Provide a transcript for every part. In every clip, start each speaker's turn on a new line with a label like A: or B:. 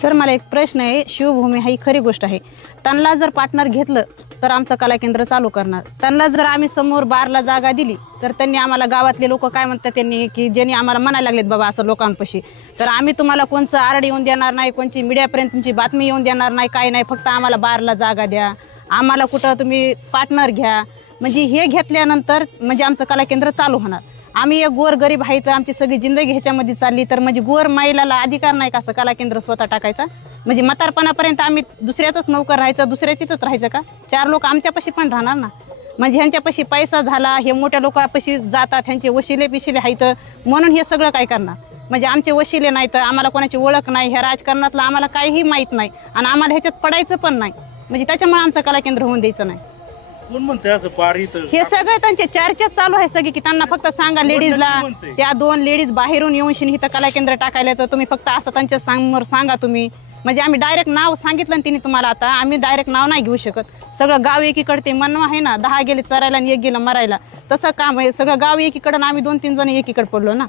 A: Sir मला एक प्रश्न आहे. शिवभूमी ही खरी गोष्ट आहे. त्यांना जर पार्टनर घेतलं तर आमचं कला केंद्र चालू करणार. त्यांना जर आम्ही समोर बारला जागा दिली तर त्यांनी आम्हाला गावातले लोक काय म्हणतात त्यांनी की ज्यांनी आम्हाला म्हणायला लागलेत बाबा असं लोकांपाशी. तर आम्ही तुम्हाला कोणचं आरड येऊन देणार नाही कोणची मीडियापर्यंत तुमची बातमी येऊन देणार नाही काय नाही. फक्त आम्हाला बारला जागा द्या. आम्हाला कुठं तुम्ही पार्टनर घ्या. म्हणजे हे घेतल्यानंतर म्हणजे आमचं कला केंद्र चालू होणार. आम्ही एक गोर गरीब आहे तर आमची सगळी जिंदगी ह्याच्यामध्ये चालली तर म्हणजे गोर महिलाला अधिकार नाही का असं कला केंद्र स्वतः टाकायचा? म्हणजे म्हातारपणापर्यंत आम्ही दुसऱ्याचाच नौकर राहायचं दुसऱ्याचीच राहायचं का? चार लोक आमच्यापाशी पण राहणार ना? म्हणजे ह्यांच्यापाशी पैसा झाला हे मोठ्या लोकांपाशी जातात ह्यांचे वशिले पिशिले आहेत. म्हणून हे सगळं काय करणार? म्हणजे आमचे वशिले नाहीत आम्हाला कोणाची ओळख नाही ह्या राजकारणातलं आम्हाला काहीही माहीत नाही आणि आम्हाला ह्याच्यात पडायचं पण नाही. म्हणजे त्याच्यामुळे आमचं कला केंद्र होऊन द्यायचं नाही.
B: कोण म्हणते असं इथं?
A: हे सगळे त्यांचे चर्चेच चालू आहे सगळी की त्यांना फक्त सांगा लेडीजला
B: म्हणते?
A: त्या दोन लेडीज बाहेरून येऊन शिन इथं कला केंद्र टाकायला तर तुम्ही फक्त असं त्यांच्यासमोर सांगा तुम्ही. म्हणजे आम्ही डायरेक्ट नाव सांगितलं ना तिने तुम्हाला आता. आम्ही डायरेक्ट नाव नाही घेऊ शकत. सगळं गाव एकीकडे ते मनवा आहे ना दहा गेले चरायला आणि एक गेलं मरायला. तसं काम आहे. सगळं गाव एकीकडं आणि आम्ही दोन तीन जण एकीकडे पडलो ना.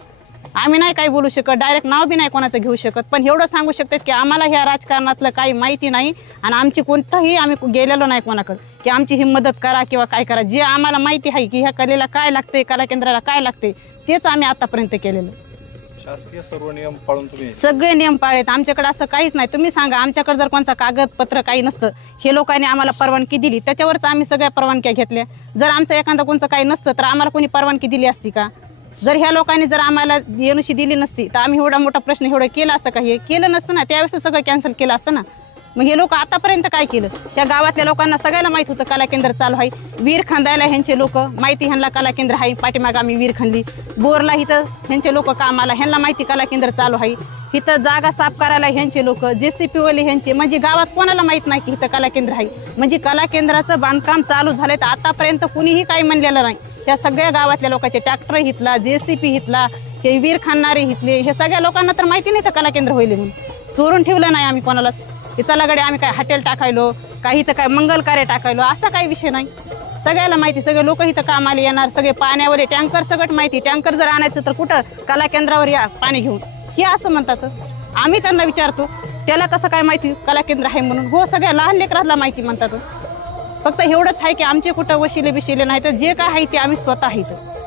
A: आम्ही नाही काही बोलू शकत डायरेक्ट नाव बी नाही कोणाचं घेऊ शकत. पण एवढं सांगू शकतात की आम्हाला ह्या राजकारणातलं काही माहिती नाही आणि आमची कोणताही आम्ही गेलेलो नाही कोणाकडे. की आमची ही मदत करा किंवा काय करा. जे आम्हाला माहिती आहे की ह्या कलेला काय लागते कला केंद्राला काय लागते तेच आम्ही आतापर्यंत केलेलं.
C: शासकीय सर्व नियम पाळून तुम्ही
A: सगळे नियम पाळलेत. आमच्याकडे असं काहीच नाही. तुम्ही सांगा आमच्याकडे जर कोणचा कागदपत्र काही नसतं हे लोकांनी आम्हाला परवानगी दिली त्याच्यावरच आम्ही सगळ्या परवानग्या घेतल्या. जर आमचं एखादं कोणचं काही नसतं तर आम्हाला कोणी परवानगी दिली असती का? जर ह्या लोकांनी जर आम्हाला एनुशी दिली नसती तर आम्ही एवढा मोठा प्रश्न एवढं केला असं का? हे केलं नसतं ना त्यावेळेस सगळं कॅन्सल केलं असतं ना. मग हे लोक आतापर्यंत काय केलं? त्या गावातल्या लोकांना सगळ्याला माहीत होतं कला केंद्र चालू आहे. वीर खांदायला ह्यांचे लोक माहिती ह्यांना कला केंद्र आहे. पाठीमागं आम्ही वीर खांदली. बोरला इथं ह्यांचे लोक कामाला ह्यांना माहिती कला केंद्र चालू आहे. इथं जागा साफ करायला ह्यांचे लोक जे सी पी पीवाले ह्यांचे म्हणजे गावात कोणाला माहीत नाही की इथं कला केंद्र आहे. म्हणजे कला केंद्राचं बांधकाम चालू झालंय तर आतापर्यंत कुणीही काही म्हणलेलं नाही. त्या सगळ्या गावातल्या लोकांचे ट्रॅक्टर हितला जे सी पी हितला हे वीर खाणारे हितले हे सगळ्या लोकांना तर माहिती नाही तर कला केंद्र होईल म्हणून. चोरून ठेवलं नाही आम्ही कोणालाच. की चला आम्ही काय हॉटेल टाकायलो काही तर काय मंगल कार्य टाकायलो असा काही विषय नाही. सगळ्याला माहिती सगळे लोक इथं कामाला येणार सगळे पाण्यावर टँकर सगळं माहिती टँकर जर आणायचं तर कुठं? कला केंद्रावर या पाणी घेऊन. हे असं म्हणतात. आम्ही त्यांना विचारतो त्याला कसं काय माहिती कला केंद्र आहे म्हणून. हो सगळ्या लहान लेकराला माहिती म्हणतात. फक्त एवढंच आहे की आमचे कुठं वशिले बिशिले नाही तर जे काय आहे ते आम्ही स्वतः आहेत